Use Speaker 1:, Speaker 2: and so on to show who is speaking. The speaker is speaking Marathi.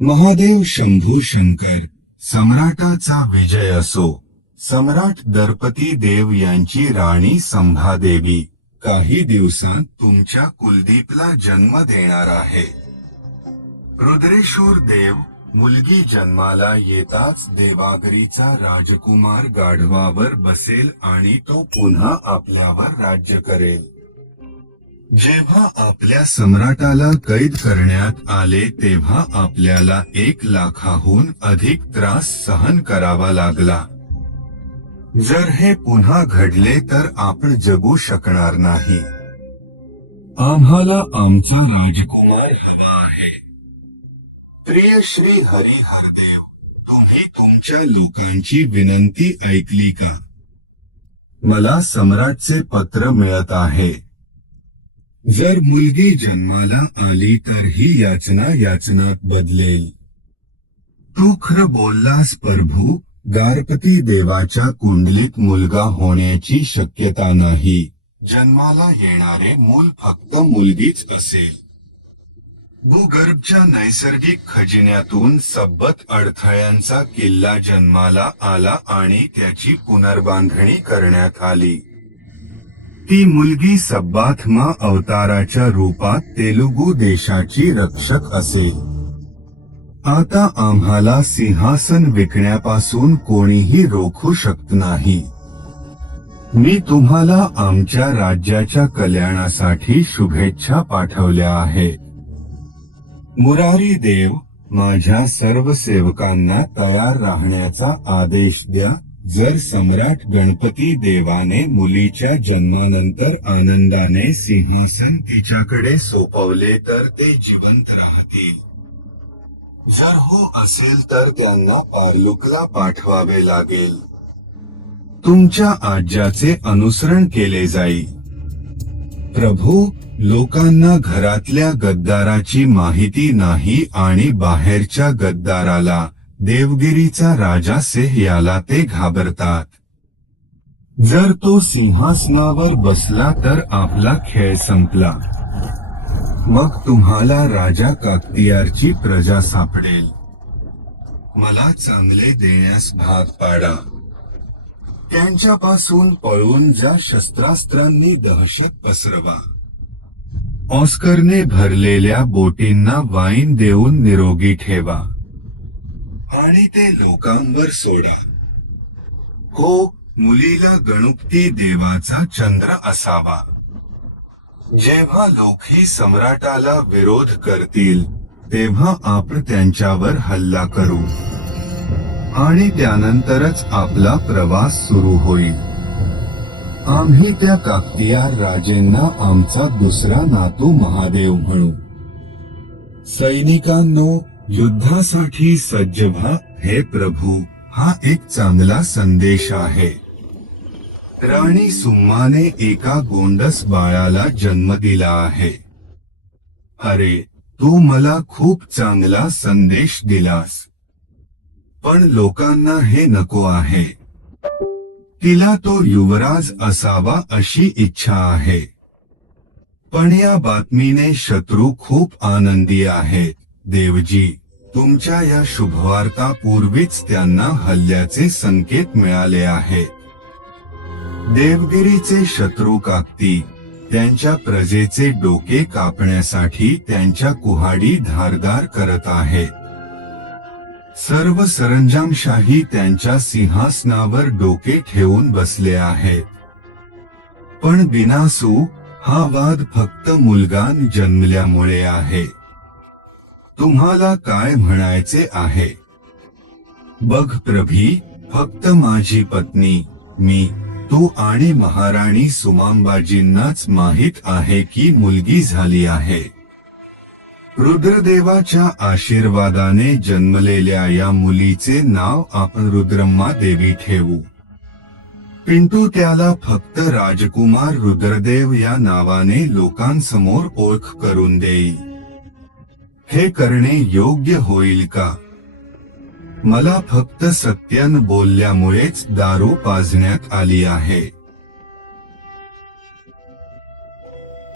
Speaker 1: महादेव शंभू शंकर सम्राटाचा विजय असो. सम्राट दर्पती देव यांची राणी संभादेवी काही दिवसांत तुमच्या कुलदीपला जन्म देणार आहे. रुद्रेश्वर देव मुलगी जन्माला येताच देवागरीचा राजकुमार गाढवावर बसेल आणि तो पुन्हा आपल्यावर राज्य करेल. जेव्हा आपल्या सम्राटाला कैद करण्यात आले तेव्हा आपल्याला एक लाखाहून अधिक त्रास सहन करावा लागला. जर हे पुन्हा घडले तर आपण जगू शकणार नाही. आम्हाला आमचा राजकुमार हवा आहे. प्रिय श्री हरी हरदेव तुम्ही तुमच्या लोकांची विनंती ऐकली का? मला सम्राटचे पत्र मिळत आहे. जर मुलगी जन्माला आली तर ही याचना याचनात बदलेल. तू खरं बोललास प्रभू. गारपती देवाच्या कुंडलीत मुलगा होण्याची शक्यता नाही. जन्माला येणारे मूल फक्त मुलगीच असेल. भूगर्भच्या नैसर्गिक खजिन्यातून सबत अडथळ्यांचा किल्ला जन्माला आला आणि त्याची पुनर्बांधणी करण्यात आली. ती मुलगी सब्बाथमा अवताराच्या रूपात तेलुगू देशाची रक्षक असेल आता आम्हाला सिंहासन विकण्यापासून कोणीही रोखू शकत नाही. मी तुम्हाला आमच्या राज्याच्या कल्याणासाठी शुभेच्छा पाठवल्या आहेत मुरारी देव माझ्या सर्व सेवकांना तयार राहण्याचा आदेश द्या. जर सम्राट गणपती देवाने मुलीच्या जन्मानंतर आनंदाने सिंहासन तिच्याकडे सोपवले तर ते जिवंत राहतील. जर हो असेल तर त्यांना पारलुकला पाठवावे लागेल. तुमच्या आज्याचे अनुसरण केले जाईल. प्रभू लोकांना घरातल्या गद्दाराची माहिती नाही आणि बाहेरच्या गद्दाराला देवगिरीचा राजा सेह याला ते घाबरतात. जर तो सिंहासनावर बसला तर आपला खेळ संपला. मग तुम्हाला राजा काकतियारची प्रजा सापडेल. मला चांगले देण्यास भाग पाडा. त्यांच्यापासून पळून ज्या शस्त्रास्त्रांनी दहशत पसरवा. ऑस्करने भरलेल्या बोटींना वाईन देऊन निरोगी ठेवा. आणि ते लोकांवर सोडा. हो मुलीला गणपती देवाचा चंद्र असावा. जेव्हा लोकही सम्राटाला विरोध करतील तेव्हा आपण त्यांच्यावर हल्ला करू. आणि त्यानंतरच आपला प्रवास सुरू होईल. आम्ही त्या काकतियार राजेंना आमचा दुसरा नातू महादेव म्हणू. सैनिकांनो युद्धासाठी सज्ज व्हा हे प्रभू. हा एक चांगला संदेश आहे. राणी सुम्माने एका गोंडस बाळाला जन्म दिला आहे. अरे तू मला खूप चांगला संदेश दिलास. पण लोकांना हे नको आहे. तिला तो युवराज असावा अशी इच्छा आहे. पण या बातमीने शत्रू खूप आनंदी आहेत. देवजी तुमच्या या शुभवार्ता पूर्वीच त्यांना हल्ल्याचे संकेत मिळाले आहेत देवगिरीचे शत्रू काकती त्यांच्या प्रजेचे डोके कापण्यासाठी त्यांच्या कुहाडी धारदार करत आहेत. सर्व सरंजामशाही त्यांच्या सिंहासनावर डोके ठेवून बसले आहेत. पण बिनासू हा वाद फक्त मुलगान जन्मल्यामुळे आहे. तुम्हाला काय म्हणायचे आहे? बघ प्रभी फक्त माझी पत्नी मी तू आणि महाराणी सुमांबाजींनाच माहीत आहे की मुलगी झाली आहे. रुद्रदेवाच्या आशीर्वादाने जन्मलेल्या या मुलीचे नाव आपण रुद्रम्मा देवी ठेवू. पिंटू त्याला फक्त राजकुमार रुद्रदेव या नावाने लोकांसमोर ओळख करून देईल हे करणे योग्य होईल का? मला फक्त सत्यन बोलल्यामुळेच दारू पाजण्यात आली आहे.